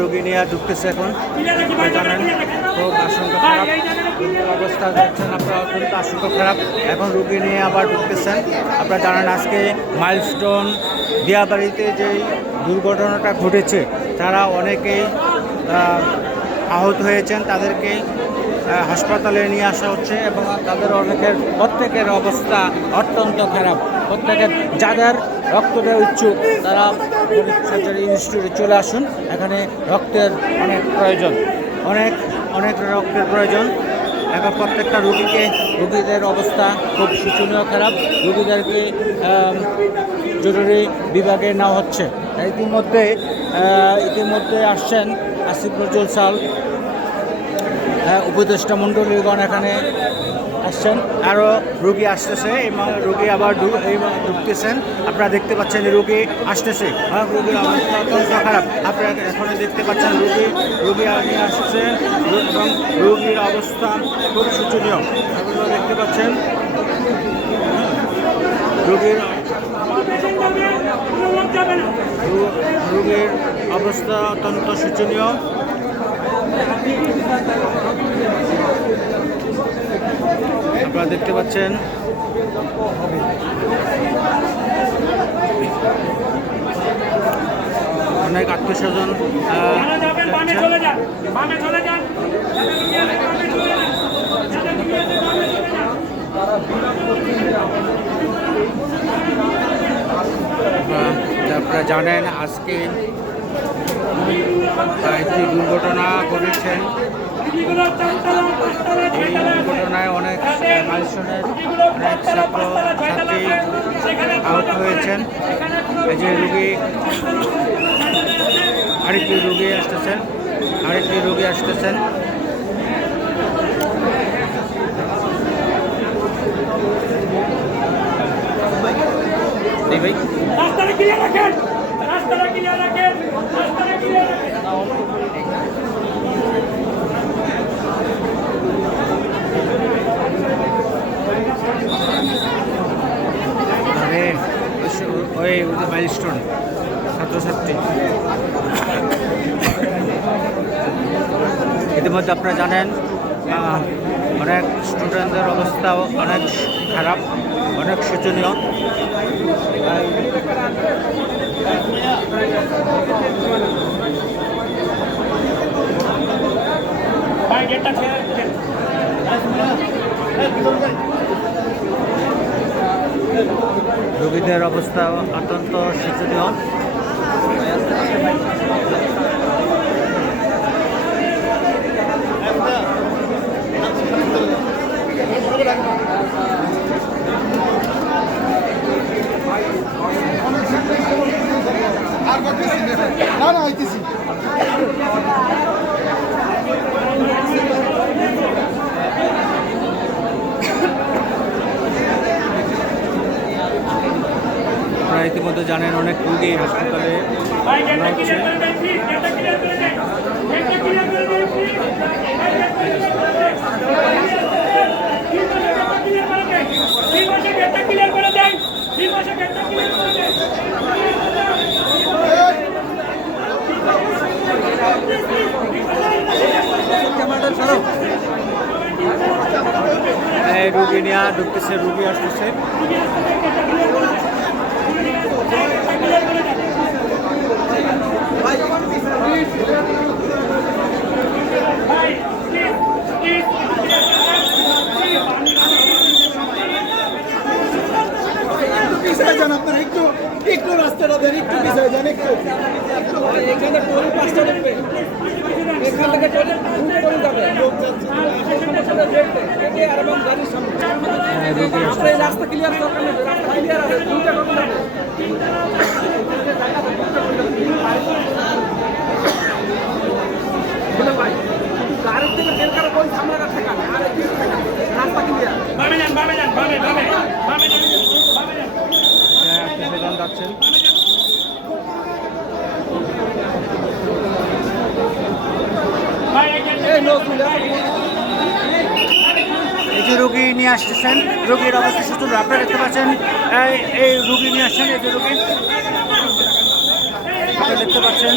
রোগী নিয়ে ঢুকতেছে এখন জানেন খুব আশঙ্কা খারাপ অবস্থা দেখছেন আপনারা অত্যন্ত আশঙ্কা খারাপ এখন রোগী নিয়ে আবার ঢুকতেছেন আপনারা জানেন আজকে মাইলস্টোন দিয়াবাড়িতে যেই দুর্ঘটনাটা ঘটেছে তারা অনেকেই আহত হয়েছেন তাদেরকে হাসপাতালে নিয়ে আসা হচ্ছে এবং তাদের প্রত্যেকের অবস্থা অত্যন্ত খারাপ প্রত্যেকের যাদের রক্ত দেওয়া ইচ্ছুক তারা সার্জারি ইনস্টিটিউটে চলে আসুন এখানে রক্তের অনেক প্রয়োজন অনেক রক্তের প্রয়োজন এখন প্রত্যেকটা রোগীদের অবস্থা খুব শোচনীয় খারাপ রোগীদেরকে জরুরি বিভাগে নেওয়া হচ্ছে ইতিমধ্যে আসছেন আসিফ নজরুল সাল উপদেষ্টা মণ্ডলীগণ এখানে আসছেন আরও রোগী আসতেছে এবং রোগী আবার ঢুকতেছেন আপনারা দেখতে পাচ্ছেন রোগী আসতেছে রোগীর অবস্থা অত্যন্ত খারাপ আপনারা এখানে দেখতে পাচ্ছেন রোগী নিয়ে আসছে এবং রোগীর অবস্থা খুব শোচনীয় আপনারা দেখতে পাচ্ছেন রোগীর অবস্থা অত্যন্ত শোচনীয় আপনারা দেখতে পাচ্ছেন অনেক আত্মীয়স্বজন আপনারা জানেন আজকে একটি দুর্ঘটনা ঘটেছেন এই দুর্ঘটনায় অনেক মাইলস্টোনের অনেক ছাত্রছাত্রী আহত হয়েছেন এই যে আরেকটি রোগী আসতেছেন ভাই রাস্তাটা ক্লিয়ার রাখেন ওই মাইলস্টোন ছাত্রছাত্রী ইতিমধ্যে আপনারা জানেন অনেক স্টুডেন্টদের অবস্থাও অনেক খারাপ অনেক শোচনীয় রোগীদের অবস্থা অত্যন্ত শোচনীয় না হইতেছি আপনারা ইতিমধ্যে জানেন অনেক রোগী হাসপাতালে রোগী নিয়ে ঢুকতেছে রোগী আসতেছে আপনার একটু রাস্তাটা দেন একটু পিছিয়ে যান একটু এখানে পাঁচটা ঢুকবে এখান থেকে চলে যাবে রাস্তা ক্লিয়ার দরকার নেই রাস্তা ক্লিয়ার আছে দুইটা টোটো যাবে গাড়ির থেকে বের করে কোন সামনে রাখতে কানে আর রাস্তা ক্লিয়ার বামে যান যাচ্ছেন যে রুগী নিয়ে আসতেছেন, রুগীর অবস্থা সুস্থ। আপনারা দেখতে পাচ্ছেন এই রুগী নিয়ে আসছেন, এই যে রুগী আপনারা দেখতে পাচ্ছেন।